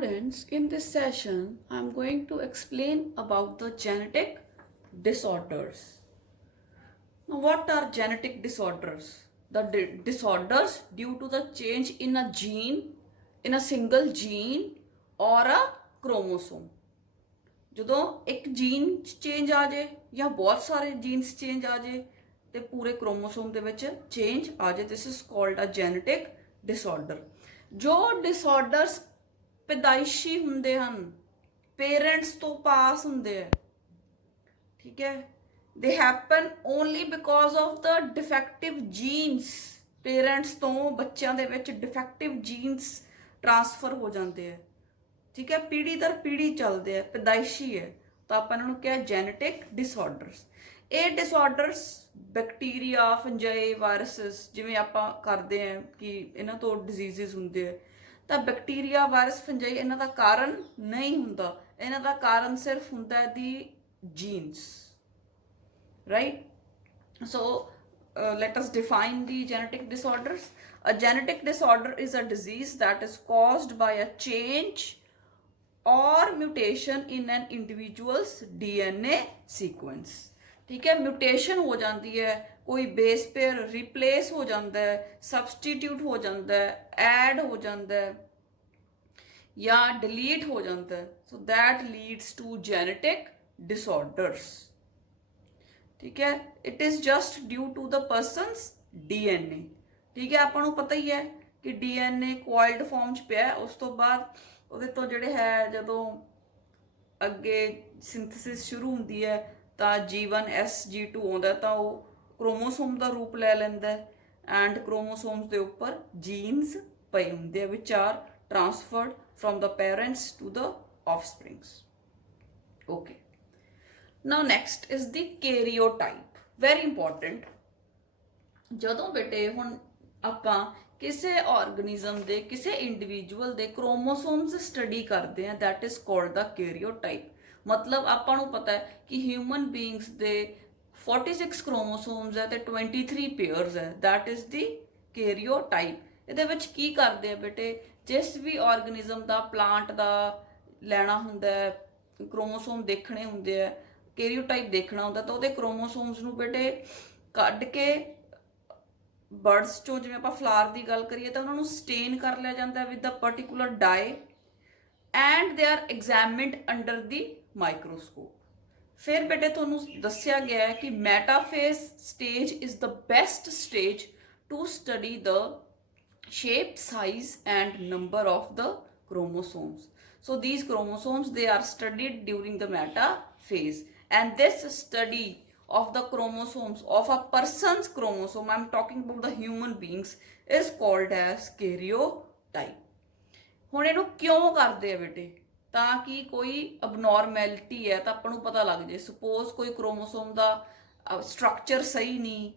Students, in this session, I'm going to explain about the genetic disorders. Now, what are genetic disorders? The disorders due to the change in a gene, in a single gene or a chromosome. ਜਦੋਂ ਇੱਕ jean change ਆ ਜਾਏ ਜਾਂ ਬਹੁਤ ਸਾਰੇ jeans change ਆ ਜਾਏ ਤੇ ਪੂਰੇ ਕ੍ਰੋਮੋਸੋਮ ਦੇ ਵਿੱਚ ਚੇਂਜ ਆ ਜਾਏ, this is called a genetic disorder. ਜੋ ਡਿਸਆਰਡਰਸ ਪੈਦਾਇਸ਼ੀ ਹੁੰਦੇ ਹਨ, ਪੇਰੈਂਟਸ ਤੋਂ ਪਾਸ ਹੁੰਦੇ ਆ, ਠੀਕ ਹੈ, ਦੇ happen only because of the defective jeans. Parents ਤੋਂ ਬੱਚਿਆਂ ਦੇ ਵਿੱਚ ਡਿਫੈਕਟਿਵ ਜੀਨਸ ਟ੍ਰਾਂਸਫਰ ਹੋ ਜਾਂਦੇ ਆ, ਠੀਕ ਹੈ, ਪੀੜ੍ਹੀ ਦਰ ਪੀੜ੍ਹੀ ਚੱਲਦੇ ਆ, ਪੈਦਾਇਸ਼ੀ ਹੈ, ਤਾਂ ਆਪਾਂ ਇਹਨਾਂ ਨੂੰ ਕਿਹਾ ਜੈਨੇਟਿਕ ਡਿਸਆਰਡਰਸ। ਇਹ ਡਿਸਆਰਡਰਸ ਬੈਕਟੀਰੀਆ, ਫੰਜਾਈ, ਵਾਇਰਸਿਸ, ਜਿਵੇਂ ਆਪਾਂ ਕਰਦੇ ਹਾਂ ਕਿ ਇਹਨਾਂ ਤੋਂ ਡਿਜ਼ੀਜ਼ਸ ਹੁੰਦੇ ਆ, ਤਾਂ ਬੈਕਟੀਰੀਆ, ਵਾਇਰਸ, ਫੰਜਾਈ ਇਹਨਾਂ ਦਾ ਕਾਰਨ ਨਹੀਂ ਹੁੰਦਾ। ਇਹਨਾਂ ਦਾ ਕਾਰਨ ਸਿਰਫ ਹੁੰਦਾ ਦੀ jeans, right? So let us define the genetic disorders. A genetic disorder is a disease that is caused by a change or mutation in an individual's DNA sequence. ठीक है, म्यूटेशन हो जाती है, कोई बेस पेयर रिप्लेस हो जाता है, substitute हो जाता है, ऐड हो जाता है या डिलीट हो जाता है, so that leads to genetic disorders. ठीक है, it is just due to the person's DNA। ठीक है, ਆਪਾਂ ਨੂੰ ਪਤਾ ਹੀ ਹੈ ਕਿ DNA ਕੋਇਲਡ ਫਾਰਮ 'ਚ ਪਿਆ, ਉਸ ਤੋਂ ਬਾਅਦ ਉਹਦੇ ਤੋਂ ਜਿਹੜੇ ਹੈ ਜਦੋਂ ਅੱਗੇ ਸਿੰਥੇਸਿਸ ਸ਼ੁਰੂ ਹੁੰਦੀ ਹੈ ਤਾਂ G1 SG2 ਆਉਂਦਾ, ਤਾਂ ਉਹ ਕ੍ਰੋਮੋਸੋਮ ਦਾ ਰੂਪ ਲੈ ਲੈਂਦਾ ਐਂਡ ਕ੍ਰੋਮੋਸੋਮਸ ਦੇ ਉੱਪਰ ਜੀਨਸ ਪਏ ਹੁੰਦੇ ਆ which are transferred from the parents to the offsprings. Okay, now next is the karyotype, very important. ਜਦੋਂ ਬੇਟੇ ਹੁਣ ਆਪਾਂ ਕਿਸੇ ਆਰਗੇਨਿਜ਼ਮ ਦੇ, ਕਿਸੇ ਇੰਡੀਵਿਜੂਅਲ ਦੇ ਕ੍ਰੋਮੋਸੋਮਸ ਸਟੱਡੀ ਕਰਦੇ ਆ, ਦੈਟ ਇਜ਼ ਕਾਲਡ ਦਾ ਕੈਰੀਓਟਾਈਪ। ਮਤਲਬ ਆਪਾਂ ਨੂੰ ਪਤਾ ਹੈ ਕਿ ਹਿਊਮਨ ਬੀਇੰਗਸ ਦੇ 46 ਕ੍ਰੋਮੋਸੋਮਸ ਹੈ ਤੇ 23 ਪੇਅਰਸ ਹੈ, ਦੈਟ ਇਜ਼ ਦੀ ਕੈਰੀਓਟਾਈਪ। ਇਹਦੇ ਵਿੱਚ ਕੀ ਕਰਦੇ ਆ ਬੇਟੇ, ਜਿਸ ਵੀ ਆਰਗੇਨਿਜ਼ਮ ਦਾ, ਪਲਾਂਟ ਦਾ ਲੈਣਾ ਹੁੰਦਾ ਹੈ, ਕ੍ਰੋਮੋਸੋਮ ਦੇਖਣੇ ਹੁੰਦੇ ਆ, ਕੈਰੀਓਟਾਈਪ ਦੇਖਣਾ ਹੁੰਦਾ, ਤਾਂ ਉਹਦੇ ਕ੍ਰੋਮੋਸੋਮਸ ਨੂੰ ਬੇਟੇ ਕੱਢ ਕੇ ਬਰਡਸ ਚੋਂ, ਜਿਵੇਂ ਆਪਾਂ ਫਲਾਰ ਦੀ ਗੱਲ ਕਰੀਏ ਤਾਂ ਉਹਨਾਂ ਨੂੰ ਸਟੇਨ ਕਰ ਲਿਆ ਜਾਂਦਾ with a particular dye and they are examined under the microscope. ਫਿਰ ਬੇਟੇ ਤੁਹਾਨੂੰ ਦੱਸਿਆ ਗਿਆ ਹੈ ਕਿ metaphase stage is the best stage to study the shape, size and number of the chromosomes. So these chromosomes, they are studied during the metaphase, and this study of the chromosomes of a person's chromosome, I'm talking about the human beings, is called as karyotype. ਹੁਣ ਇਹਨੂੰ ਕਿਉਂ ਕਰਦੇ ਆ ਬੇਟੇ, ਤਾਂ ਕਿ ਕੋਈ ਅਬਨੋਰਮੈਲਿਟੀ ਹੈ ਤਾਂ ਆਪਾਂ ਨੂੰ ਪਤਾ ਲੱਗ ਜੇ। ਸਪੋਜ਼ ਕੋਈ ਕ੍ਰੋਮੋਸੋਮ ਦਾ ਸਟਰਕਚਰ ਸਹੀ ਨਹੀਂ,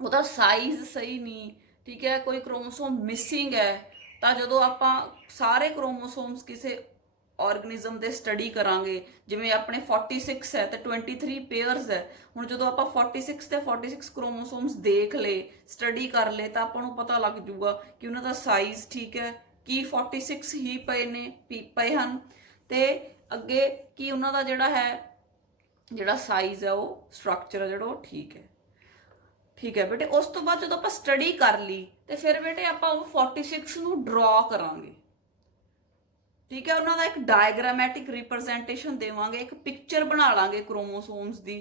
ਉਹਦਾ ਸਾਈਜ਼ ਸਹੀ ਨਹੀਂ, ਠੀਕ ਹੈ, ਕੋਈ ਕ੍ਰੋਮੋਸੋਮ ਮਿਸਿੰਗ ਹੈ, ਤਾਂ ਜਦੋਂ ਆਪਾਂ ਸਾਰੇ ਕ੍ਰੋਮੋਸੋਮਸ ਕਿਸੇ ਆਰਗੇਨਿਜ਼ਮ ਦੇ ਸਟੱਡੀ ਕਰਾਂਗੇ, ਜਿਵੇਂ ਆਪਣੇ 46 ਹੈ ਤੇ 23 ਪੇਅਰਸ ਹੈ, ਹੁਣ ਜਦੋਂ ਆਪਾਂ 46 ਤੇ 46 ਕ੍ਰੋਮੋਸੋਮਸ ਦੇਖ ਲਏ, ਸਟੱਡੀ ਕਰ ਲਏ, ਤਾਂ ਆਪਾਂ ਨੂੰ ਪਤਾ ਲੱਗ ਜੂਗਾ ਕਿ ਉਹਨਾਂ ਦਾ ਸਾਈਜ਼ ਠੀਕ ਹੈ, ਕੀ 46 ਹੀ ਪਏ ਹਨ, ਤੇ ਅੱਗੇ ਕੀ ਉਹਨਾਂ ਦਾ ਜਿਹੜਾ ਸਾਈਜ਼ ਹੈ, ਉਹ ਸਟਰਕਚਰ ਹੈ ਜਿਹੜਾ ਉਹ ਠੀਕ ਹੈ। ਠੀਕ ਹੈ ਬੇਟੇ, ਉਸ ਤੋਂ ਬਾਅਦ ਜਦੋਂ ਆਪਾਂ ਸਟੱਡੀ ਕਰ ਲਈ ਤੇ ਫਿਰ ਬੇਟੇ ਆਪਾਂ ਉਹ 46 ਨੂੰ ਡਰਾ ਕਰਾਂਗੇ, ਠੀਕ ਹੈ, ਉਹਨਾਂ ਦਾ ਇੱਕ ਡਾਇਗਰਾਮੈਟਿਕ ਰਿਪਰੈਜ਼ੈਂਟੇਸ਼ਨ ਦੇਵਾਂਗੇ, ਇੱਕ ਪਿਕਚਰ ਬਣਾ ਲਾਂਗੇ ਕ੍ਰੋਮੋਸੋਮਸ ਦੀ,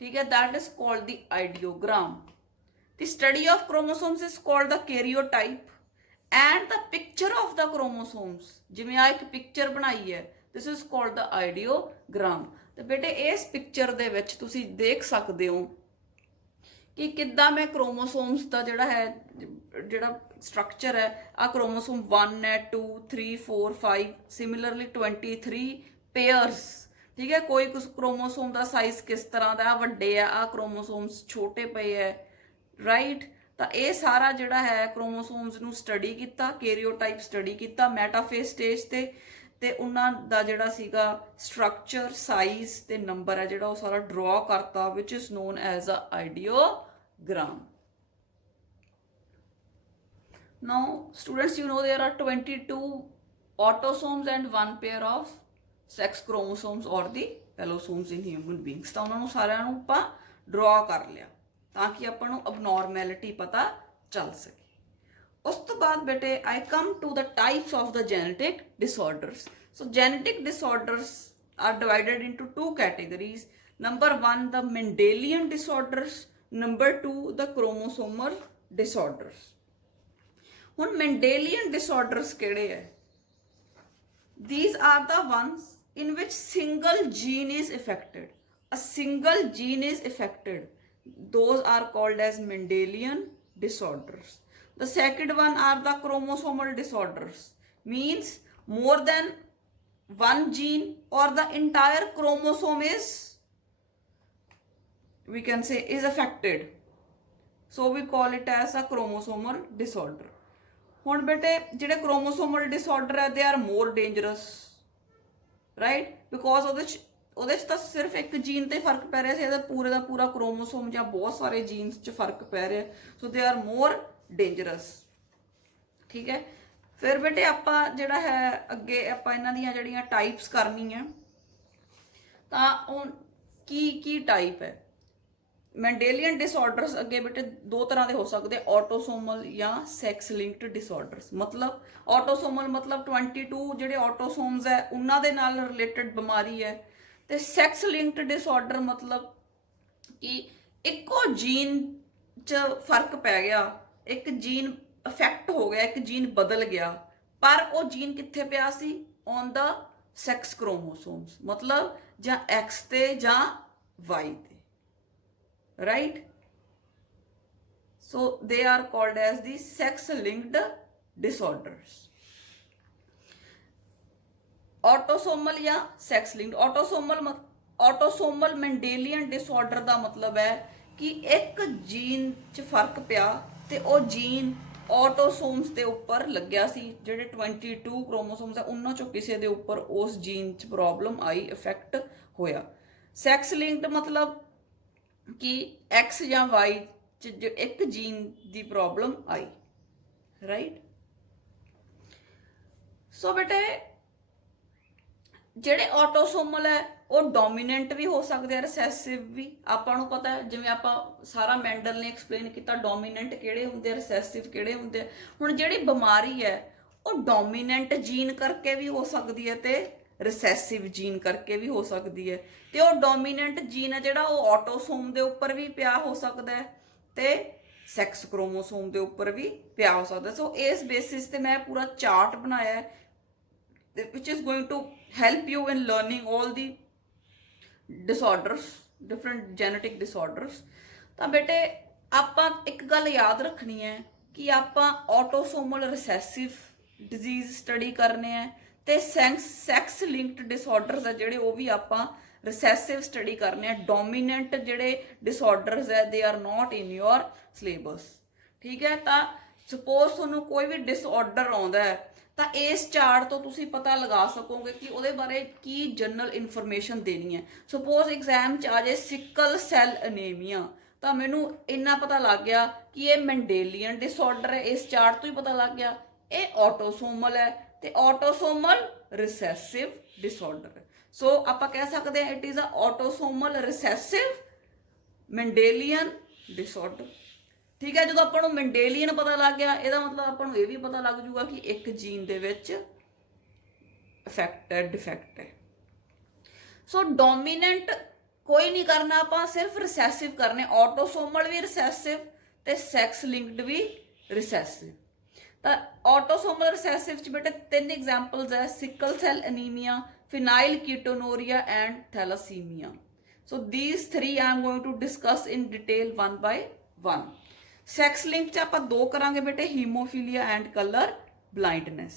ਠੀਕ ਹੈ, that is called the ideogram. The study of chromosomes is called the karyotype and the picture of the chromosomes, ਜਿਵੇਂ ਆ ਇੱਕ ਪਿਕਚਰ ਬਣਾਈ ਹੈ, ਦਿਸ ਇਜ਼ ਕਾਲਡ ਦਾ ਆਈਡੀਓਗ੍ਰਾਮ। ਤੇ ਬੇਟੇ ਇਸ ਪਿਕਚਰ ਦੇ ਵਿੱਚ ਤੁਸੀਂ ਦੇਖ ਸਕਦੇ ਹੋ ਕਿ ਕਿੱਦਾਂ ਮੈਂ ਕ੍ਰੋਮੋਸੋਮਸ ਦਾ ਜਿਹੜਾ ਸਟਰਕਚਰ ਹੈ, ਆ ਕ੍ਰੋਮੋਸੋਮ 1 ਹੈ, 2 3 4 5, ਸਿਮਿਲਰਲੀ 23 ਪੇਅਰਸ, ਠੀਕ ਹੈ। ਕੋਈ ਕੁਝ ਕ੍ਰੋਮੋਸੋਮ ਦਾ ਸਾਈਜ਼ ਕਿਸ ਤਰ੍ਹਾਂ ਦਾ, ਵੱਡੇ ਆ ਕ੍ਰੋਮੋਸੋਮਸ ਛੋਟੇ ਪਏ ਹੈ, ਰਾਈਟ? ਤਾਂ ਇਹ ਸਾਰਾ ਜਿਹੜਾ ਹੈ ਕ੍ਰੋਮੋਸੋਮਸ ਨੂੰ ਸਟੱਡੀ ਕੀਤਾ, ਕੈਰੀਓਟਾਈਪ ਸਟੱਡੀ ਕੀਤਾ ਮੈਟਾਫੇਜ਼ ਸਟੇਜ ਤੇ ਉਹਨਾਂ ਦਾ ਜਿਹੜਾ ਸੀਗਾ ਸਟਰਕਚਰ, ਸਾਈਜ਼ ਤੇ ਨੰਬਰ ਹੈ ਜਿਹੜਾ ਉਹ ਸਾਰਾ ਡਰਾ ਕਰਤਾ, which is known as a ideogram. Now students, you know there are 22 autosomes and one pair of sex chromosomes or the allosomes in human beings। ਤਾਂ ਉਹਨਾਂ ਨੂੰ ਸਾਰਿਆਂ ਨੂੰ ਆਪਾਂ ਡਰਾ ਕਰ ਲਿਆ ਤਾਂ ਕਿ ਆਪਾਂ ਨੂੰ abnormality ਪਤਾ ਚੱਲ ਸਕੇ। ਉਸ ਤੋਂ ਬਾਅਦ ਬੇਟੇ I come to the types of the genetic disorders। So genetic disorders are divided into two categories। Number one, the Mendelian disorders। Number two, the chromosomal disorders। ਹੁਣ Mendelian disorders ਕਿਹੜੇ ਹੈ? These are the ones in which single gene is affected। A single gene is affected, those are called as Mendelian disorders। The second one are the chromosomal disorders, means more than one gene or the entire chromosome is, we can say, is affected, so we call it as a chromosomal disorder। ਹੁਣ ਬੇਟੇ ਜਿਹੜੇ chromosomal disorder ਹੈ, they are more dangerous, right? Because ਉਹਦੇ 'ਚ ਤਾਂ ਸਿਰਫ ਇੱਕ jean ਤੇ ਫਰਕ ਪੈ ਰਿਹਾ ਸੀ, ਇਹਦਾ ਪੂਰੇ ਦਾ ਪੂਰਾ ਕ੍ਰੋਮੋਸੋਮ ਜਾਂ ਬਹੁਤ ਸਾਰੇ ਜੀਨਸ 'ਚ ਫਰਕ ਪੈ ਰਿਹਾ, ਸੋ ਦੇ ਆਰ ਮੋਰ ਡੇਂਜਰਸ। ਠੀਕ ਹੈ, ਫਿਰ ਬੇਟੇ ਆਪਾਂ ਜਿਹੜਾ ਹੈ ਅੱਗੇ ਆਪਾਂ ਇਹਨਾਂ ਦੀਆਂ ਜਿਹੜੀਆਂ ਟਾਈਪਸ ਕਰਨੀਆਂ, ਤਾਂ ਉਹ ਕੀ ਟਾਈਪ ਹੈ। ਮੈਂਡੇਲੀਅਨ ਡਿਸਆਰਡਰਸ ਅੱਗੇ ਬੇਟੇ ਦੋ ਤਰ੍ਹਾਂ ਦੇ ਹੋ ਸਕਦੇ, ਆਟੋਸੋਮਲ ਜਾਂ ਸੈਕਸ ਲਿੰਕਡ ਡਿਸਆਰਡਰਸ। ਮਤਲਬ ਆਟੋਸੋਮਲ ਮਤਲਬ 22 ਜਿਹੜੇ ਆਟੋਸੋਮਸ ਹੈ ਉਹਨਾਂ ਦੇ ਨਾਲ ਰਿਲੇਟਡ ਬਿਮਾਰੀ ਹੈ, ਤੇ ਸੈਕਸ ਲਿੰਕਡ ਡਿਸਆਰਡਰ ਮਤਲਬ ਕਿ ਇੱਕੋ ਜੀਨ 'ਚ ਫਰਕ ਪੈ ਗਿਆ, ਇੱਕ ਜੀਨ ਅਫੈਕਟ ਹੋ ਗਿਆ, ਇੱਕ ਜੀਨ ਬਦਲ ਗਿਆ, ਪਰ ਉਹ ਜੀਨ ਕਿੱਥੇ ਪਿਆ ਸੀ? ਔਨ ਦਾ ਸੈਕਸ ਕ੍ਰੋਮੋਸੋਮਸ, ਮਤਲਬ ਜਾਂ ਐਕਸ ਤੇ ਜਾਂ ਵਾਈ ਤੇ, right? So they are called as the sex linked disorders। autosomal या sex linked। autosomal Mendelian disorder ਦਾ ਮਤਲਬ ਹੈ ਕਿ ਇੱਕ ਜੀਨ 'ਚ ਫਰਕ ਪਿਆ ਤੇ ਉਹ ਜੀਨ ਆਟੋਸੋਮਸ ਦੇ ਉੱਪਰ ਲੱਗਿਆ ਸੀ, ਜਿਹੜੇ 22 ਕ੍ਰੋਮੋਸੋਮਸ ਆ ਉਹਨਾਂ 'ਚੋਂ ਕਿਸੇ ਦੇ ਉੱਪਰ ਉਸ ਜੀਨ 'ਚ ਪ੍ਰੋਬਲਮ ਆਈ, ਇਫੈਕਟ ਹੋਇਆ। ਸੈਕਸ ਲਿੰਕਡ ਮਤਲਬ ਕਿ ਐਕਸ ਜਾਂ ਵਾਈ 'ਚ ਇੱਕ ਜੀਨ ਦੀ ਪ੍ਰੋਬਲਮ ਆਈ, ਰਾਈਟ? ਸੋ ਬੇਟੇ ਜਿਹੜੇ ਆਟੋਸੋਮਲ ਹੈ ਉਹ ਡੋਮੀਨੈਂਟ ਵੀ ਹੋ ਸਕਦੇ ਆ, ਰਿਸੈਸਿਵ ਵੀ। ਆਪਾਂ ਨੂੰ ਪਤਾ ਹੈ, ਜਿਵੇਂ ਆਪਾਂ ਸਾਰਾ ਮੈਂਡਲ ਨੇ ਐਕਸਪਲੇਨ ਕੀਤਾ, ਡੋਮੀਨੈਂਟ ਕਿਹੜੇ ਹੁੰਦੇ ਆ, ਰਿਸੈਸਿਵ ਕਿਹੜੇ ਹੁੰਦੇ ਆ। ਹੁਣ ਜਿਹੜੀ ਬਿਮਾਰੀ ਹੈ ਉਹ ਡੋਮੀਨੈਂਟ ਜੀਨ ਕਰਕੇ ਵੀ ਹੋ ਸਕਦੀ ਹੈ ਤੇ ਰਿਸੈਸਿਵ ਜੀਨ ਕਰਕੇ ਵੀ ਹੋ ਸਕਦੀ ਹੈ, ਤੇ ਉਹ ਡੋਮੀਨੈਂਟ ਜੀਨ ਹੈ ਜਿਹੜਾ ਉਹ ਆਟੋਸੋਮ ਦੇ ਉੱਪਰ ਵੀ ਪਿਆ ਹੋ ਸਕਦਾ ਹੈ ਤੇ ਸੈਕਸ ਕ੍ਰੋਮੋਸੋਮ ਦੇ ਉੱਪਰ ਵੀ ਪਿਆ ਹੋ ਸਕਦਾ। ਸੋ ਇਸ ਬੇਸਿਸ ਤੇ ਮੈਂ ਪੂਰਾ ਚਾਰਟ ਬਣਾਇਆ ਹੈ which is going to help you in learning all the disorders, different genetic disorders। ਤਾਂ ਬੇਟੇ ਆਪਾਂ ਇੱਕ ਗੱਲ ਯਾਦ ਰੱਖਣੀ ਹੈ ਕਿ ਆਪਾਂ ਆਟੋਸੋਮਲ ਰਿਸੈਸਿਵ ਡਿਜ਼ੀਜ਼ ਸਟੱਡੀ ਕਰਨੇ ਹੈ ਤੇ ਸੈਕਸ ਲਿੰਕਡ ਡਿਸਆਰਡਰਸ ਹੈ ਜਿਹੜੇ ਉਹ ਵੀ ਆਪਾਂ ਰਿਸੈਸਿਵ ਸਟੱਡੀ ਕਰਨੇ ਆ। ਡੋਮੀਨੈਂਟ ਜਿਹੜੇ ਡਿਸਆਰਡਰਸ ਹੈ they are note in your syllabus. ਠੀਕ ਹੈ, ਤਾਂ ਸਪੋਜ਼ ਤੁਹਾਨੂੰ ਕੋਈ ਵੀ ਡਿਸਆਰਡਰ ਆਉਂਦਾ ਹੈ ਤਾਂ ਇਸ ਚਾਰਟ ਤੋਂ ਤੁਸੀਂ ਪਤਾ ਲਗਾ ਸਕੋਗੇ ਕਿ ਉਹਦੇ ਬਾਰੇ ਕੀ ਜਨਰਲ ਇਨਫੋਰਮੇਸ਼ਨ ਦੇਣੀ ਹੈ। ਸਪੋਜ਼ ਐਗਜ਼ਾਮ 'ਚ ਆ ਜਾਏ ਸਿਕਲ ਸੈੱਲ ਅਨੀਮੀਆ, ਤਾਂ ਮੈਨੂੰ ਇੰਨਾ ਪਤਾ ਲੱਗ ਗਿਆ ਕਿ ਇਹ ਮੈਂਡੇਲੀਅਨ ਡਿਸਆਰਡਰ ਹੈ, ਇਸ ਚਾਰਟ ਤੋਂ ਹੀ ਪਤਾ ਲੱਗ ਗਿਆ। ਇਹ ਆਟੋਸੋਮਲ ਹੈ ਤੇ ਆਟੋਸੋਮਲ ਰਿਸੈਸਿਵ ਡਿਸਆਰਡਰ ਹੈ। ਸੋ ਆਪਾਂ ਕਹਿ ਸਕਦੇ ਹਾਂ ਇਟ ਇਜ਼ ਅ ਆਟੋਸੋਮਲ ਰਿਸੈਸਿਵ ਮੈਂਡੇਲੀਅਨ ਡਿਸਆਰਡਰ। ਠੀਕ ਹੈ, ਜਦੋਂ ਆਪਾਂ ਨੂੰ ਮੈਂਡੇਲੀਅਨ ਪਤਾ ਲੱਗ ਗਿਆ, ਇਹਦਾ ਮਤਲਬ ਆਪਾਂ ਨੂੰ ਇਹ ਵੀ ਪਤਾ ਲੱਗ ਜੂਗਾ ਕਿ ਇੱਕ ਜੀਨ ਦੇ ਵਿੱਚ ਇਫੈਕਟ ਹੈ, ਡਿਫੈਕਟ ਹੈ। ਸੋ ਡੋਮੀਨੈਂਟ ਕੋਈ ਨਹੀਂ ਕਰਨਾ, ਆਪਾਂ ਸਿਰਫ ਰਿਸੈਸਿਵ ਕਰਨੇ। ਆਟੋਸੋਮਲ ਵੀ ਰਿਸੈਸਿਵ ਤੇ ਸੈਕਸ ਲਿੰਕਡ ਵੀ ਰਿਸੈਸਿਵ। ਤਾਂ ਆਟੋਸੋਮਲ ਰਿਸੈਸਿਵ 'ਚ ਬੇਟੇ 3 ਐਗਜ਼ਾਮਪਲਸ ਹੈ, sickle cell anaemia, phenylketonuria and thalassaemia. So these 3 I am going to discuss in detail one by one। Sex link 'ਚ ਆਪਾਂ 2 ਕਰਾਂਗੇ ਬੇਟੇ, haemophilia and colour blindness.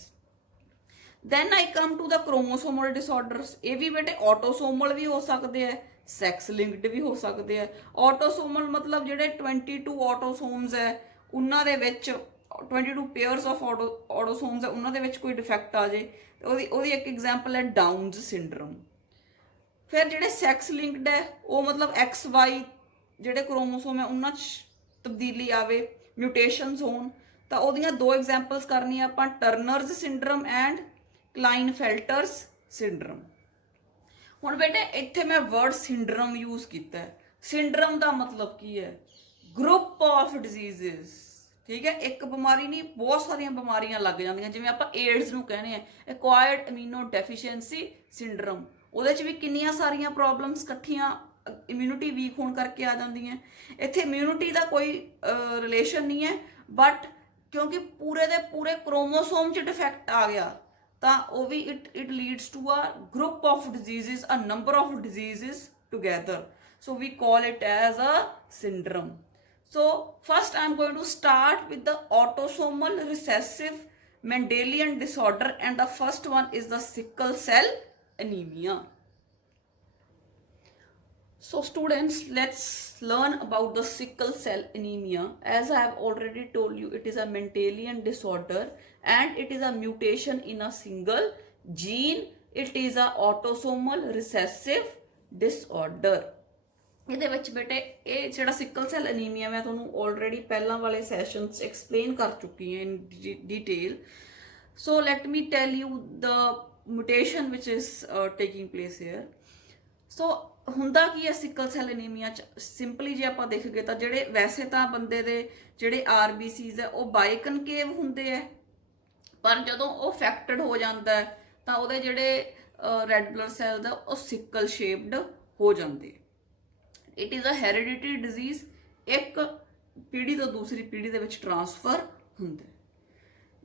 Then I come to the chromosomal disorders. ਇਹ ਵੀ ਬੇਟੇ ਆਟੋਸੋਮਲ ਵੀ ਹੋ ਸਕਦੇ ਹੈ, ਸੈਕਸ ਲਿੰਕਡ ਵੀ ਹੋ ਸਕਦੇ ਹੈ। ਆਟੋਸੋਮਲ ਮਤਲਬ ਜਿਹੜੇ 22 ਆਟੋਸੋਮਸ ਹੈ ਉਹਨਾਂ ਦੇ ਵਿੱਚ 22 ਪੇਅਰਸ ਆਫ ਆਟੋਸੋਮਸ ਹੈ ਉਹਨਾਂ ਦੇ ਵਿੱਚ ਕੋਈ ਡਿਫੈਕਟ ਆ ਜੇ, ਉਹਦੀ ਇੱਕ ਐਗਜ਼ਾਮਪਲ ਹੈ ਡਾਊਨਜ਼ ਸਿੰਡਰਮ। ਫਿਰ ਜਿਹੜੇ ਸੈਕਸ ਲਿੰਕਡ ਹੈ ਉਹ ਮਤਲਬ XY ਜਿਹੜੇ ਕ੍ਰੋਮੋਸੋਮ ਹੈ ਉਹਨਾਂ 'ਚ ਤਬਦੀਲੀ ਆਵੇ, ਮਿਊਟੇਸ਼ਨਸ ਹੋਣ, ਤਾਂ ਉਹਦੀਆਂ 2 ਐਗਜ਼ਾਮਪਲਸ ਕਰਨੀਆਂ ਆਪਾਂ, ਟਰਨਰਜ਼ ਸਿੰਡਰਮ ਐਂਡ ਕਲਾਈਨਫੈਲਟਰਸ ਸਿੰਡਰਮ। ਹੁਣ ਬੇਟੇ ਇੱਥੇ ਮੈਂ ਵਰਡ ਸਿੰਡਰਮ ਯੂਜ਼ ਕੀਤਾ ਹੈ। ਸਿੰਡਰਮ ਦਾ ਮਤਲਬ ਕੀ ਹੈ? Group of diseases. ਠੀਕ ਹੈ, ਇੱਕ ਬਿਮਾਰੀ ਨਹੀਂ, ਬਹੁਤ ਸਾਰੀਆਂ ਬਿਮਾਰੀਆਂ ਲੱਗ ਜਾਂਦੀਆਂ। ਜਿਵੇਂ ਆਪਾਂ ਏਡਜ਼ ਨੂੰ ਕਹਿੰਦੇ ਆ ਐਕਵਾਇਰਡ ਇਮਿਊਨੋ ਡੈਫੀਸ਼ੀਐਂਸੀ ਸਿੰਡਰਮ, ਉਹਦੇ 'ਚ ਵੀ ਕਿੰਨੀਆਂ ਸਾਰੀਆਂ ਪ੍ਰੋਬਲਮਸ ਇਕੱਠੀਆਂ ਇਮਿਊਨਿਟੀ ਵੀਕ ਹੋਣ ਕਰਕੇ ਆ ਜਾਂਦੀਆਂ। ਇੱਥੇ ਇਮਿਊਨਿਟੀ ਦਾ ਕੋਈ ਰਿਲੇਸ਼ਨ ਨਹੀਂ ਹੈ, ਬਟ ਕਿਉਂਕਿ ਪੂਰੇ ਦੇ ਪੂਰੇ ਕ੍ਰੋਮੋਸੋਮ 'ਚ ਡਿਫੈਕਟ ਆ ਗਿਆ ਤਾਂ ਉਹ ਵੀ it leads to a group of diseases, a number of diseases together, so we call it as a syndrome. So first I am going to start with the autosomal recessive Mendelian disorder, and the first one is the sickle cell anemia. So students, let's learn about the sickle cell anemia. As I have already told you, it is a Mendelian disorder and it is a mutation in a single gene. It is a autosomal recessive disorder. ਇਹਦੇ ਵਿੱਚ ਬੇਟੇ ਇਹ ਜਿਹੜਾ sickle cell anaemia ਮੈਂ ਤੁਹਾਨੂੰ already ਪਹਿਲਾਂ ਵਾਲੇ sessions explain ਕਰ ਚੁੱਕੀ ਹਾਂ in detail. So let me tell you the mutation which is taking place here. So ਹੁੰਦਾ ਕੀ ਹੈ ਸਿਕਲ ਸੈਲ ਅਨੀਮੀਆ 'ਚ? ਸਿੰਪਲੀ ਜੇ ਆਪਾਂ ਦੇਖੀਏ ਤਾਂ ਜਿਹੜੇ ਵੈਸੇ ਤਾਂ ਬੰਦੇ ਦੇ ਜਿਹੜੇ RBCs ਹੈ ਉਹ ਬਾਈਕਨਕੇਵ ਹੁੰਦੇ ਹੈ, ਪਰ ਜਦੋਂ ਉਹ ਅਫੈਕਟਡ ਹੋ ਜਾਂਦਾ ਤਾਂ ਉਹਦੇ ਜਿਹੜੇ ਰੈੱਡ ਬਲੱਡ ਸੈਲਸ ਆ ਉਹ ਸਿਕਲ ਸ਼ੇਪਡ ਹੋ ਜਾਂਦੇ। It is a hereditary disease, ਇੱਕ ਪੀੜ੍ਹੀ ਤੋਂ ਦੂਸਰੀ ਪੀੜ੍ਹੀ ਦੇ ਵਿੱਚ ਟਰਾਂਸਫਰ ਹੁੰਦਾ।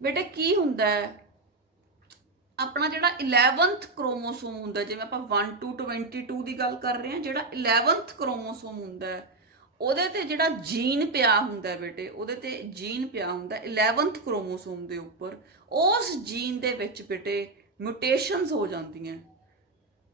ਬੇਟੇ ਕੀ ਹੁੰਦਾ ਹੈ? ਆਪਣਾ ਜਿਹੜਾ 11th ਕ੍ਰੋਮੋਸੋਮ ਹੁੰਦਾ, ਜਿਵੇਂ ਆਪਾਂ 1 to 22 ਦੀ ਗੱਲ ਕਰ ਰਹੇ ਹਾਂ, ਜਿਹੜਾ 11th ਕ੍ਰੋਮੋਸੋਮ ਹੁੰਦਾ ਉਹਦੇ ਤੇ ਜਿਹੜਾ ਜੀਨ ਪਿਆ ਹੁੰਦਾ ਬੇਟੇ, ਉਹਦੇ ਤੇ ਜੀਨ ਪਿਆ ਹੁੰਦਾ 11th ਕ੍ਰੋਮੋਸੋਮ ਦੇ ਉੱਪਰ। ਉਸ ਜੀਨ ਦੇ ਵਿੱਚ ਬੇਟੇ ਮਿਊਟੇਸ਼ਨਸ ਹੋ ਜਾਂਦੀਆਂ।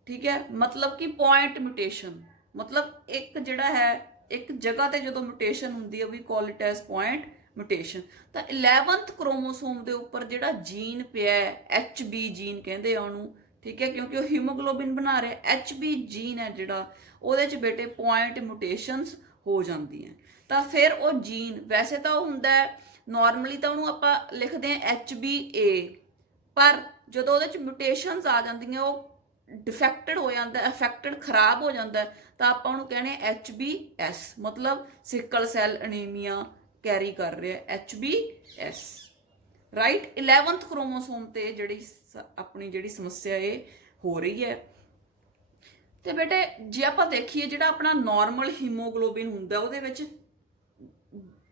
ਠੀਕ ਹੈ, ਮਤਲਬ ਕਿ ਪੁਆਇੰਟ ਮਿਊਟੇਸ਼ਨ, ਮਤਲਬ ਇੱਕ ਜਿਹੜਾ ਹੈ ਇੱਕ ਜਗ੍ਹਾ ਤੇ ਜਦੋਂ ਮਿਊਟੇਸ਼ਨ ਹੁੰਦੀ ਹੈ we call it as point mutation. ਤਾਂ 11th ਕ੍ਰੋਮੋਸੋਮ ਦੇ ਉੱਪਰ ਜਿਹੜਾ ਜੀਨ ਪਿਆ HB ਜੀਨ ਕਹਿੰਦੇ ਆ ਉਹਨੂੰ। ਠੀਕ ਹੈ, ਕਿਉਂਕਿ ਉਹ ਹੀਮੋਗਲੋਬਿਨ ਬਣਾ ਰਿਹਾ। HB ਜੀਨ ਹੈ ਜਿਹੜਾ, ਉਹਦੇ 'ਚ ਬੇਟੇ ਪੁਆਇੰਟ ਮਿਊਟੇਸ਼ਨਸ ਹੋ ਜਾਂਦੀਆਂ। ਤਾਂ ਫਿਰ ਉਹ ਜੀਨ ਵੈਸੇ ਤਾਂ ਉਹ ਹੁੰਦਾ ਨਾਰਮਲੀ ਤਾਂ ਉਹਨੂੰ ਆਪਾਂ ਲਿਖਦੇ ਹਾਂ HBA, ਪਰ ਜਦੋਂ ਉਹਦੇ 'ਚ ਮਿਊਟੇਸ਼ਨਸ ਆ ਜਾਂਦੀਆਂ ਉਹ ਡਿਫੈਕਟਡ ਹੋ ਜਾਂਦਾ, ਅਫੈਕਟਡ ਖਰਾਬ ਹੋ ਜਾਂਦਾ, ਤਾਂ ਆਪਾਂ ਉਹਨੂੰ ਕਹਿੰਦੇ HBS, ਮਤਲਬ ਸਿਕਲ ਸੈਲ ਅਨੀਮੀਆ ਕੈਰੀ ਕਰ ਰਿਹਾ HBS, ਰਾਈਟ। 11th ਕ੍ਰੋਮੋਸੋਮ ਤੇ ਜਿਹੜੀ ਆਪਣੀ ਜਿਹੜੀ ਸਮੱਸਿਆ ਇਹ ਹੋ ਰਹੀ ਹੈ। ਤੇ ਬੇਟੇ ਜੇ ਆਪਾਂ ਦੇਖੀਏ ਜਿਹੜਾ ਆਪਣਾ ਨਾਰਮਲ ਹੀਮੋਗਲੋਬਿਨ ਹੁੰਦਾ ਉਹਦੇ ਵਿੱਚ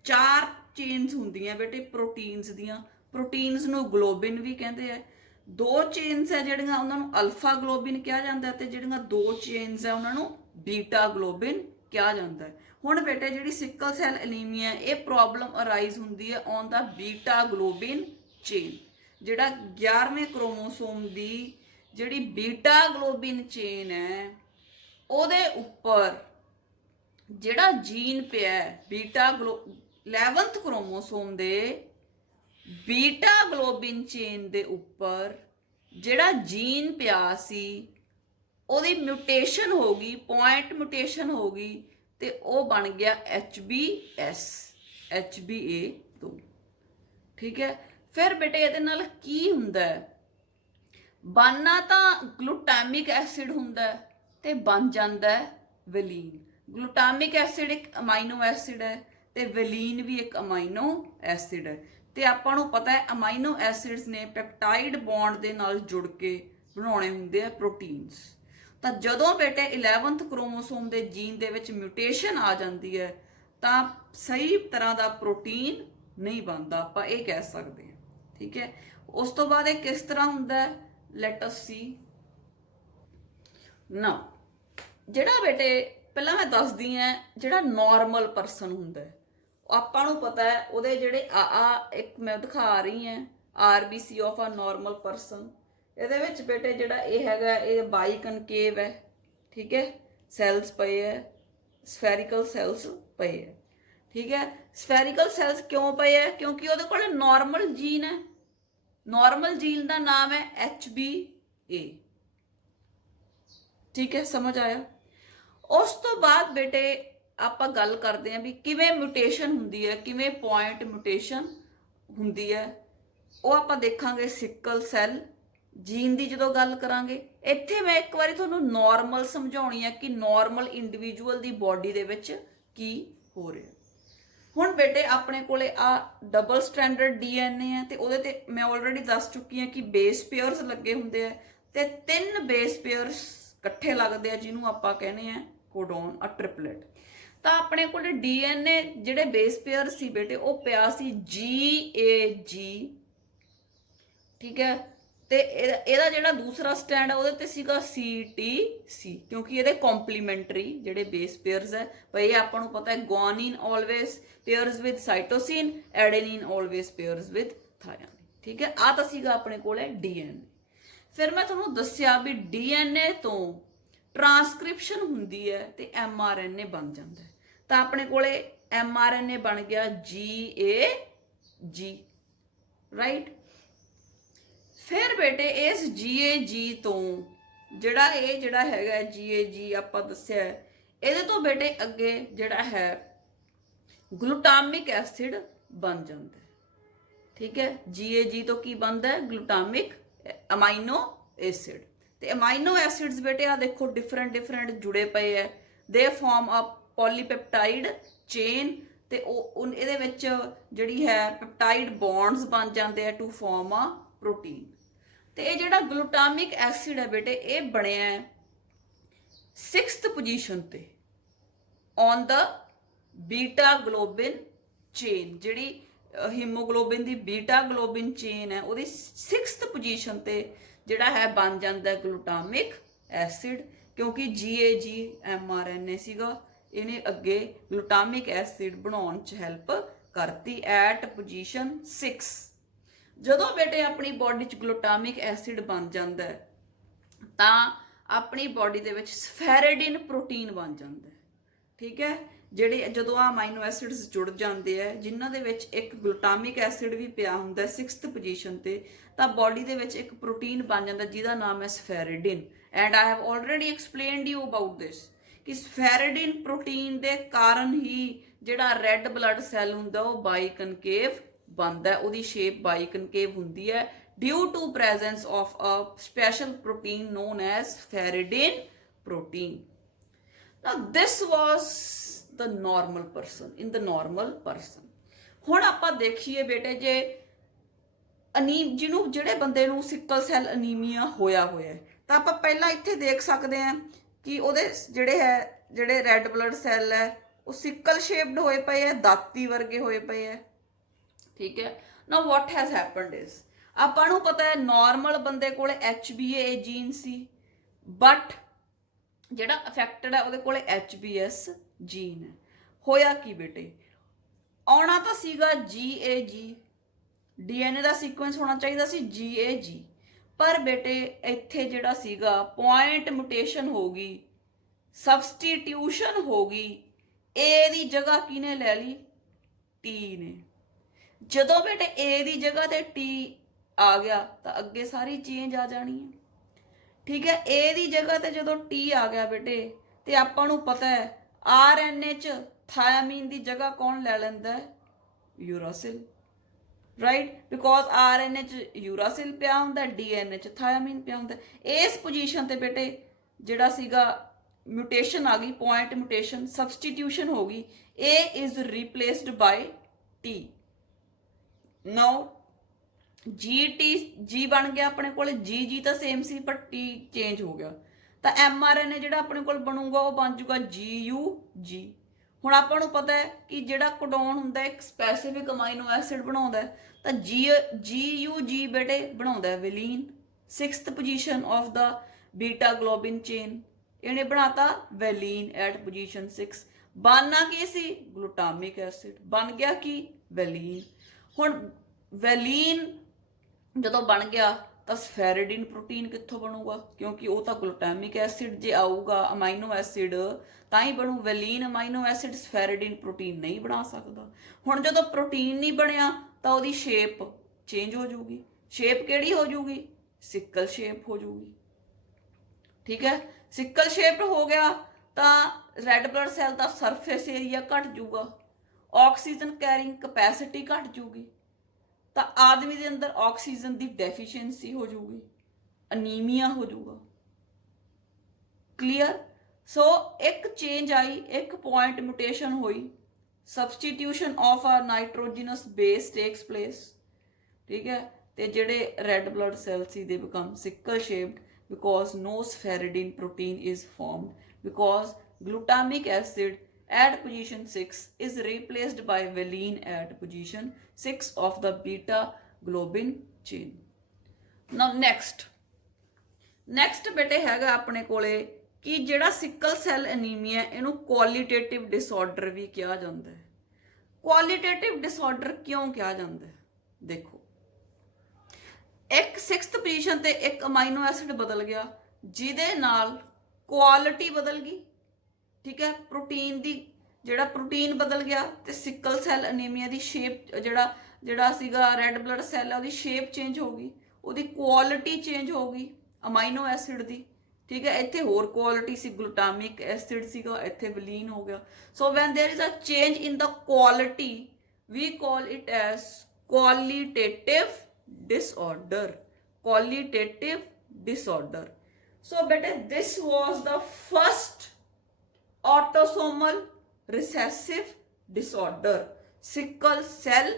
4 ਚੇਨਸ ਹੁੰਦੀਆਂ ਬੇਟੇ ਪ੍ਰੋਟੀਨਸ ਦੀਆਂ। ਪ੍ਰੋਟੀਨਸ ਨੂੰ ਗਲੋਬਿਨ ਵੀ ਕਹਿੰਦੇ ਆ। 2 ਚੇਨਸ ਹੈ ਜਿਹੜੀਆਂ ਉਹਨਾਂ ਨੂੰ ਅਲਫਾ ਗਲੋਬਿਨ ਕਿਹਾ ਜਾਂਦਾ, ਤੇ ਜਿਹੜੀਆਂ 2 ਚੇਨਸ ਹੈ ਉਹਨਾਂ ਨੂੰ ਬੀਟਾ ਗਲੋਬਿਨ ਕਿਹਾ ਜਾਂਦਾ। ਹੁਣ ਬੇਟੇ ਜਿਹੜੀ ਸਿਕਲ ਸੈਲ ਅਨੀਮੀਆ ਇਹ ਪ੍ਰੋਬਲਮ ਅਰਾਈਜ਼ ਹੁੰਦੀ ਹੈ on the beta globin chain. ਜਿਹੜਾ 11ਵੇਂ ਕ੍ਰੋਮੋਸੋਮ ਦੀ ਜਿਹੜੀ ਬੀਟਾ ਗਲੋਬਿਨ ਚੇਨ ਹੈ ਉਹਦੇ ਉੱਪਰ ਜਿਹੜਾ ਜੀਨ ਪਿਆ ਬੀਟਾ 11th ਕ੍ਰੋਮੋਸੋਮ ਦੇ ਬੀਟਾ ਗਲੋਬਿਨ ਚੇਨ ਦੇ ਉੱਪਰ ਜਿਹੜਾ ਜੀਨ ਪਿਆ ਸੀ ਉਹਦੀ ਮਿਊਟੇਸ਼ਨ ਹੋ ਗਈ, ਪੁਆਇੰਟ ਮਿਊਟੇਸ਼ਨ ਹੋ ਗਈ, ਤੇ ਉਹ ਬਣ ਗਿਆ HBS, HBA2। ਠੀਕ ਹੈ, ਫਿਰ ਬੇਟੇ ਇਹਦੇ ਨਾਲ ਕੀ ਹੁੰਦਾ ਹੈ? ਬਣਨਾ ਤਾਂ ਗਲੂਟਾਮਿਕ ਐਸਿਡ ਹੁੰਦਾ ਤੇ ਬਣ ਜਾਂਦਾ ਵੈਲੀਨ। ਗਲੂਟਾਮਿਕ ਐਸਿਡ ਇੱਕ ਅਮਾਈਨੋ ਐਸਿਡ ਹੈ ਤੇ ਵੈਲੀਨ ਵੀ ਇੱਕ ਅਮਾਈਨੋ ਐਸਿਡ ਹੈ। ਤੇ ਆਪਾਂ ਨੂੰ ਪਤਾ ਹੈ ਅਮਾਈਨੋ ਐਸਿਡਸ ਨੇ ਪੈਪਟਾਈਡ ਬੌਂਡ ਦੇ ਨਾਲ ਜੁੜ ਕੇ ਬਣਾਉਣੇ ਹੁੰਦੇ ਆ ਪ੍ਰੋਟੀਨਸ। ਤਾਂ ਜਦੋਂ ਬੇਟੇ 11th ਕ੍ਰੋਮੋਸੋਮ ਦੇ ਜੀਨ ਦੇ ਵਿੱਚ ਮਿਊਟੇਸ਼ਨ ਆ ਜਾਂਦੀ ਹੈ ਤਾਂ ਸਹੀ ਤਰ੍ਹਾਂ ਦਾ ਪ੍ਰੋਟੀਨ ਨਹੀਂ ਬਣਦਾ, ਆਪਾਂ ਇਹ ਕਹਿ ਸਕਦੇ ਹਾਂ। ਠੀਕ ਹੈ, ਉਸ ਤੋਂ ਬਾਅਦ ਇਹ ਕਿਸ ਤਰ੍ਹਾਂ ਹੁੰਦਾ ਹੈ? ਲੈਟ ਅਸ ਸੀ ਨਾ। ਜਿਹੜਾ ਬੇਟੇ ਪਹਿਲਾਂ ਮੈਂ ਦੱਸਦੀ ਹਾਂ ਜਿਹੜਾ ਨਾਰਮਲ ਪਰਸਨ ਹੁੰਦਾ ਆਪਾਂ ਨੂੰ ਪਤਾ ਹੈ ਉਹਦੇ ਜਿਹੜੇ ਇੱਕ ਮੈਂ ਦਿਖਾ ਰਹੀ ਹਾਂ RBC of a normal person. ਇਹਦੇ ਵਿੱਚ ਬੇਟੇ ਜਿਹੜਾ ਇਹ ਹੈਗਾ ਇਹ ਬਾਈਕਨਕੇਵ ਹੈ। ਠੀਕ ਹੈ, ਸੈਲਸ ਪਏ ਹੈ, ਸਫੈਰੀਕਲ ਸੈਲਸ ਪਏ ਹੈ। ਠੀਕ ਹੈ, ਸਫੈਰੀਕਲ ਸੈਲਸ ਕਿਉਂ ਪਏ ਹੈ? ਕਿਉਂਕਿ ਉਹਦੇ ਕੋਲ ਨਾਰਮਲ ਜੀਨ ਹੈ। ਨਾਰਮਲ ਜੀਨ ਦਾ ਨਾਮ ਹੈ HBA। ਠੀਕ ਹੈ, ਸਮਝ ਆਇਆ? ਉਸ ਤੋਂ ਬਾਅਦ ਬੇਟੇ ਆਪਾਂ ਗੱਲ ਕਰਦੇ ਹਾਂ ਵੀ ਕਿਵੇਂ ਮਿਊਟੇਸ਼ਨ ਹੁੰਦੀ ਹੈ, ਕਿਵੇਂ ਪੁਆਇੰਟ ਮਿਊਟੇਸ਼ਨ ਹੁੰਦੀ ਹੈ। ਉਹ ਆਪਾਂ ਦੇਖਾਂਗੇ ਸਿਕਲ ਸੈਲ ਜੀਨ ਦੀ ਜਦੋਂ ਗੱਲ ਕਰਾਂਗੇ, ਇੱਥੇ ਮੈਂ ਇੱਕ ਵਾਰੀ ਤੁਹਾਨੂੰ ਨਾਰਮਲ ਸਮਝਾਉਣੀ ਹੈ ਕਿ ਨਾਰਮਲ ਇੰਡੀਵਿਜੂਅਲ ਦੀ ਬਾਡੀ ਦੇ ਵਿੱਚ ਕੀ ਹੋ ਰਿਹਾ। ਹੁਣ ਬੇਟੇ ਆਪਣੇ ਕੋਲੇ ਆ ਡਬਲ ਸਟੈਂਡਰਡ ਡੀਐਨਏ ਹੈ ਤੇ ਉਹਦੇ ਤੇ ਮੈਂ ਆਲਰੇਡੀ ਦੱਸ ਚੁੱਕੀ ਹਾਂ ਕਿ ਬੇਸ ਪੇਅਰਸ ਲੱਗੇ ਹੁੰਦੇ ਆ ਤੇ 3 ਬੇਸ ਪੇਅਰਸ ਇਕੱਠੇ ਲੱਗਦੇ ਆ ਜਿਹਨੂੰ ਆਪਾਂ ਕਹਿੰਦੇ ਆ ਕੋਡੋਨ, ਆ ਟ੍ਰਿਪਲੇਟ। ਤਾਂ ਆਪਣੇ ਕੋਲੇ ਡੀਐਨਏ ਜਿਹੜੇ ਬੇਸ ਪੇਅਰ ਸੀ ਬੇਟੇ ਉਹ ਪਿਆ ਸੀ GAG, ਠੀਕ ਹੈ। ਤੇ ਇਹਦਾ ਜਿਹੜਾ ਦੂਸਰਾ ਸਟੈਂਡ ਹੈ ਉਹਦੇ ਤੇ ਸੀਗਾ CTC, ਕਿਉਂਕਿ ਇਹਦੇ ਕੰਪਲੀਮੈਂਟਰੀ ਜਿਹੜੇ ਬੇਸ ਪੇਅਰਸ ਹੈ ਭਈ ਆਪਾਂ ਨੂੰ ਪਤਾ ਹੈ guanine always pairs with cytosine, adenine always pairs with thiamine, ਠੀਕ ਹੈ। ਆ ਤਾਂ ਸੀਗਾ ਆਪਣੇ ਕੋਲੇ ਡੀਐਨਏ। ਫਿਰ ਮੈਂ ਤੁਹਾਨੂੰ ਦੱਸਿਆ ਵੀ ਡੀਐਨਏ ਤੋਂ ਟ੍ਰਾਂਸਕ੍ਰਿਪਸ਼ਨ ਹੁੰਦੀ ਹੈ ਤੇ mRNA ਬਣ ਜਾਂਦਾ ਹੈ। ਤਾਂ ਆਪਣੇ ਕੋਲੇ mRNA ਬਣ ਗਿਆ GAG, ਰਾਈਟ। ਫਿਰ ਬੇਟੇ ਇਸ GAG ਤੋਂ ਜਿਹੜਾ ਹੈਗਾ GAG ਆਪਾਂ ਦੱਸਿਆ ਇਹਦੇ ਤੋਂ ਬੇਟੇ ਅੱਗੇ ਜਿਹੜਾ ਹੈ ਗਲੂਟਾਮਿਕ ਐਸਿਡ ਬਣ ਜਾਂਦਾ ਹੈ, ਠੀਕ ਹੈ। GAG ਤੋਂ ਕੀ ਬਣਦਾ ਹੈ? ਗਲੂਟਾਮਿਕ ਅਮਾਈਨੋ ਐਸਿਡ। ਤੇ ਅਮਾਈਨੋ ਐਸਿਡਸ ਬੇਟੇ ਆ ਦੇਖੋ ਡਿਫਰੈਂਟ ਜੁੜੇ ਪਏ ਹੈ, ਦੇ ਫਾਰਮ ਅ ਪੋਲੀਪੈਪਟਾਈਡ ਚੇਨ, ਤੇ ਉਹ ਇਹਦੇ ਵਿੱਚ ਜਿਹੜੀ ਹੈ ਪੈਪਟਾਈਡ ਬੌਂਡਸ ਬਣ ਜਾਂਦੇ ਆ ਟੂ ਫਾਰਮ ਆ ਪ੍ਰੋਟੀਨ। ਤੇ ਇਹ ਜਿਹੜਾ ਗਲੂਟਾਮਿਕ ਐਸਿਡ ਹੈ ਬੇਟੇ ਇਹ ਬਣਿਆ ਹੈ 6th ਪੋਜੀਸ਼ਨ ਤੇ on the beta globin chain. ਜਿਹੜੀ ਹੀਮੋਗਲੋਬਿਨ ਦੀ ਬੀਟਾ ਗਲੋਬਿਨ ਚੇਨ ਹੈ ਉਹਦੀ 6th ਪੋਜੀਸ਼ਨ ਤੇ ਜਿਹੜਾ ਹੈ ਬਣ ਜਾਂਦਾ ਹੈ ਗਲੂਟਾਮਿਕ ਐਸਿਡ, ਕਿਉਂਕਿ GAG mRNA ਸੀਗਾ, ਇਹਨੇ ਅੱਗੇ ਗਲੂਟਾਮਿਕ ਐਸਿਡ ਬਣਾਉਣ 'ਚ ਹੈਲਪ ਕਰਤੀ ਐਟ ਪੋਜੀਸ਼ਨ 6। ਜਦੋਂ ਬੇਟੇ ਆਪਣੀ ਬਾਡੀ 'ਚ ਗਲੂਟਾਮਿਕ ਐਸਿਡ ਬਣ ਜਾਂਦਾ ਹੈ ਤਾਂ ਆਪਣੀ ਬਾਡੀ ਦੇ ਵਿੱਚ ਸਫੈਰਿਡਿਨ ਪ੍ਰੋਟੀਨ ਬਣ ਜਾਂਦਾ ਹੈ, ਠੀਕ ਹੈ। ਜਿਹੜੇ ਜਦੋਂ ਆ ਅਮਾਈਨੋ ਐਸਿਡਸ ਜੁੜ ਜਾਂਦੇ ਆ ਜਿਨ੍ਹਾਂ ਦੇ ਵਿੱਚ ਇੱਕ ਗਲੂਟਾਮਿਕ ਐਸਿਡ ਵੀ ਪਿਆ ਹੁੰਦਾ 6th ਪੋਜੀਸ਼ਨ ਤੇ, ਤਾਂ ਬਾਡੀ ਦੇ ਵਿੱਚ ਇੱਕ ਪ੍ਰੋਟੀਨ ਬਣ ਜਾਂਦਾ ਜਿਹਦਾ ਨਾਮ ਹੈ spheridine. And I have already explained you about this ਕਿ ਸਫੈਰਿਡਿਨ ਪ੍ਰੋਟੀਨ ਦੇ ਕਾਰਨ ਹੀ ਜਿਹੜਾ ਰੈੱਡ ਬਲੱਡ ਸੈੱਲ ਹੁੰਦਾ ਉਹ ਬਾਈਕਨਕੇਵ ਬਣਦਾ ਹੈ, ਉਹਦੀ ਸ਼ੇਪ ਬਾਈਕਨਕੇਵ ਹੁੰਦੀ ਹੈ due to presence of a special protein known as spheridine protein. Now this was the normal person, in the normal person। ਹੁਣ ਆਪਾਂ ਦੇਖੀਏ ਬੇਟੇ ਜੇ ਜਿਹਨੂੰ ਜਿਹੜੇ ਬੰਦੇ ਨੂੰ ਸਿਕਲ ਸੈੱਲ ਅਨੀਮੀਆ ਹੋਇਆ ਹੈ ਤਾਂ ਆਪਾਂ ਪਹਿਲਾਂ ਇੱਥੇ ਦੇਖ ਸਕਦੇ ਹਾਂ ਕਿ ਉਹਦੇ ਜਿਹੜੇ ਰੈੱਡ ਬਲੱਡ ਸੈੱਲ ਹੈ ਉਹ ਸਿਕਲ ਸ਼ੇਪਡ ਹੋਏ ਪਏ ਹੈ, ਦਾਤੀ ਵਰਗੇ ਹੋਏ ਪਏ ਹੈ, ਠੀਕ ਹੈ। ਨਾਓ ਵਾਟ ਹੈਜ਼ ਹੈਪਨਡ ਇਜ਼ ਆਪਾਂ ਨੂੰ ਪਤਾ ਹੈ ਨਾਰਮਲ ਬੰਦੇ ਕੋਲੇ HbA ਜੀਨ ਸੀ, ਬਟ ਜਿਹੜਾ ਅਫੈਕਟਡ ਹੈ ਉਹਦੇ ਕੋਲੇ HbS ਜੀਨ ਹੈ। ਹੋਇਆ ਕੀ ਬੇਟੇ, ਆਉਣਾ ਤਾਂ ਸੀਗਾ GAG, DNA ਦਾ ਸੀਕੁਐਂਸ ਹੋਣਾ ਚਾਹੀਦਾ ਸੀ GAG, ਪਰ ਬੇਟੇ ਇੱਥੇ ਜਿਹੜਾ ਸੀਗਾ ਪੁਆਇੰਟ ਮਿਊਟੇਸ਼ਨ ਹੋ ਗਈ, ਸਬਸਟੀਟਿਊਸ਼ਨ ਹੋ ਗਈ। A ਦੀ ਜਗ੍ਹਾ ਕਿਹਨੇ ਲੈ ਲਈ? T ਨੇ। ਜਦੋਂ ਬੇਟੇ A ਦੀ ਜਗ੍ਹਾ ਤੇ T ਆ ਗਿਆ ਤਾਂ ਅੱਗੇ ਸਾਰੀ ਚੇਂਜ ਆ ਜਾਣੀ ਹੈ, ਠੀਕ ਹੈ। A ਦੀ ਜਗ੍ਹਾ ਤੇ ਜਦੋਂ T ਆ ਗਿਆ ਬੇਟੇ ਤੇ ਆਪਾਂ ਨੂੰ ਪਤਾ ਹੈ RNA 'ਚ ਥਾਇਆਮੀਨ ਦੀ ਜਗ੍ਹਾ ਕੌਣ ਲੈ ਲੈਂਦਾ ਹੈ? ਯੂਰਾਸਿਲ, ਰਾਈਟ, ਬਿਕੋਜ਼ RNA 'ਚ ਯੂਰਾਸਿਲ ਪਿਆ ਹੁੰਦਾ, DNA 'ਚ ਥਾਇਆਮੀਨ ਪਿਆ ਹੁੰਦਾ। ਇਸ ਪੋਜੀਸ਼ਨ ਤੇ ਬੇਟੇ ਜਿਹੜਾ ਸੀਗਾ ਮਿਊਟੇਸ਼ਨ ਆ ਗਈ, ਪੁਆਇੰਟ ਮਿਊਟੇਸ਼ਨ, ਸਬਸਟੀਟਿਊਸ਼ਨ ਹੋ ਗਈ। A is replaced by T। Now G ਬਣ ਗਿਆ ਆਪਣੇ ਕੋਲ, G ਤਾਂ ਸੇਮ ਸੀ ਪਰ T ਚੇਂਜ ਹੋ ਗਿਆ, ਤਾਂ mRNA ਜਿਹੜਾ ਆਪਣੇ ਕੋਲ ਬਣੂਗਾ ਉਹ ਬਣ ਜੂਗਾ GUG। ਹੁਣ ਆਪਾਂ ਨੂੰ ਪਤਾ ਹੈ ਕਿ ਜਿਹੜਾ ਕੋਡੋਨ ਹੁੰਦਾ ਇੱਕ ਸਪੈਸੀਫਿਕ ਅਮਾਈਨੋ ਐਸਿਡ ਬਣਾਉਂਦਾ ਹੈ, ਤਾਂ GUG ਬੇਟੇ ਬਣਾਉਂਦਾ ਹੈ valine, 6th position of the beta globin chain. ਇਹਨੇ ਬਣਾਤਾ ਵੈਲੀਨ ਐਟ ਪੋਜੀਸ਼ਨ 6। ਬਣਨਾ ਕੀ ਸੀ? ਗਲੂਟਾਮਿਕ ਐਸਿਡ। ਬਣ ਗਿਆ ਕੀ? ਵੈਲੀਨ। ਹੁਣ ਵੈਲੀਨ ਜਦੋਂ ਬਣ ਗਿਆ ਤਾਂ ਸਫੈਰਿਡਿਨ ਪ੍ਰੋਟੀਨ ਕਿੱਥੋਂ ਬਣੂਗਾ? ਕਿਉਂਕਿ ਉਹ ਤਾਂ ਗਲੂਟਾਮਿਕ ਐਸਿਡ ਜੇ ਆਊਗਾ ਅਮਾਈਨੋ ਐਸਿਡ ਤਾਂ ਹੀ ਬਣੂ। ਵੈਲੀਨ ਅਮਾਈਨੋ ਐਸਿਡ ਸਫੈਰਿਡਿਨ ਪ੍ਰੋਟੀਨ ਨਹੀਂ ਬਣਾ ਸਕਦਾ। ਹੁਣ ਜਦੋਂ ਪ੍ਰੋਟੀਨ ਨਹੀਂ ਬਣਿਆ ਤਾਂ ਉਹਦੀ ਸ਼ੇਪ ਚੇਂਜ ਹੋ ਜਾਊਗੀ। ਸ਼ੇਪ ਕਿਹੜੀ ਹੋ ਜਾਊਗੀ? ਸਿਕਲ ਸ਼ੇਪ ਹੋ ਜਾਊਗੀ, ਠੀਕ ਹੈ। ਸਿਕਲ ਸ਼ੇਪ ਹੋ ਗਿਆ ਤਾਂ ਰੈੱਡ ਬਲੱਡ ਸੈੱਲ ਦਾ ਸਰਫੇਸ ਏਰੀਆ ਘਟ ਜਾਊਗਾ, ਆਕਸੀਜਨ ਕੈਰਿੰਗ ਕਪੈਸਿਟੀ ਘਟ ਜਾਊਗੀ, ਤਾਂ ਆਦਮੀ ਦੇ ਅੰਦਰ ਆਕਸੀਜਨ ਦੀ ਡੈਫੀਸ਼ੀਐਂਸੀ ਹੋ ਜਾਊਗੀ, ਅਨੀਮੀਆ ਹੋ ਜਾਊਗਾ। ਕਲੀਅਰ। ਸੋ ਇੱਕ ਚੇਂਜ ਆਈ, ਇੱਕ ਪੁਆਇੰਟ ਮਿਊਟੇਸ਼ਨ ਹੋਈ, substitution of a nitrogenous base takes place, ਠੀਕ ਹੈ। ਤੇ ਜਿਹੜੇ ਰੈੱਡ ਬਲੱਡ ਸੈੱਲ ਸੀ they become sickle shaped because no spheridine protein is formed because glutamic acid at position 6 is replaced by valine at position 6 of the beta globin chain. Now next ਬੇਟੇ ਹੈਗਾ ਆਪਣੇ ਕੋਲੇ ਕਿ ਜਿਹੜਾ sickle cell anaemia ਇਹਨੂੰ ਕੁਆਲੀਟੇਟਿਵ disorder ਵੀ ਕਿਹਾ ਜਾਂਦਾ ਹੈ। ਕੁਆਲੀਟੇਟਿਵ ਡਿਸਆਰਡਰ ਕਿਉਂ ਕਿਹਾ ਜਾਂਦਾ ਹੈ? ਦੇਖੋ, ਇੱਕ 6th ਪੋਜੀਸ਼ਨ ਤੇ ਇੱਕ ਅਮਾਈਨੋ ਐਸਿਡ ਬਦਲ ਗਿਆ, ਜਿਹਦੇ ਨਾਲ ਕੁਆਲਿਟੀ ਬਦਲ ਗਈ, ਠੀਕ ਹੈ। ਪ੍ਰੋਟੀਨ ਦੀ ਜਿਹੜਾ ਪ੍ਰੋਟੀਨ ਬਦਲ ਗਿਆ ਤੇ ਸਿਕਲ ਸੈੱਲ ਅਨੀਮੀਆ ਦੀ ਸ਼ੇਪ ਜਿਹੜਾ ਸੀਗਾ ਰੈੱਡ ਬਲੱਡ ਸੈੱਲ ਹੈ ਉਹਦੀ ਸ਼ੇਪ ਚੇਂਜ ਹੋ ਗਈ, ਉਹਦੀ ਕੁਆਲਿਟੀ ਚੇਂਜ ਹੋ ਗਈ ਅਮਾਈਨੋ ਐਸਿਡ ਦੀ, ਠੀਕ ਹੈ। ਇੱਥੇ ਹੋਰ ਕੁਆਲਿਟੀ ਸੀ, ਗਲੂਟਾਮਿਕ ਐਸਿਡ ਸੀਗਾ, ਇੱਥੇ ਵਲੀਨ ਹੋ ਗਿਆ। So when there is a change in the quality we call it as qualitative disorder. Qualitative disorder. So beta, this was the first autosomal recessive disorder, sickle cell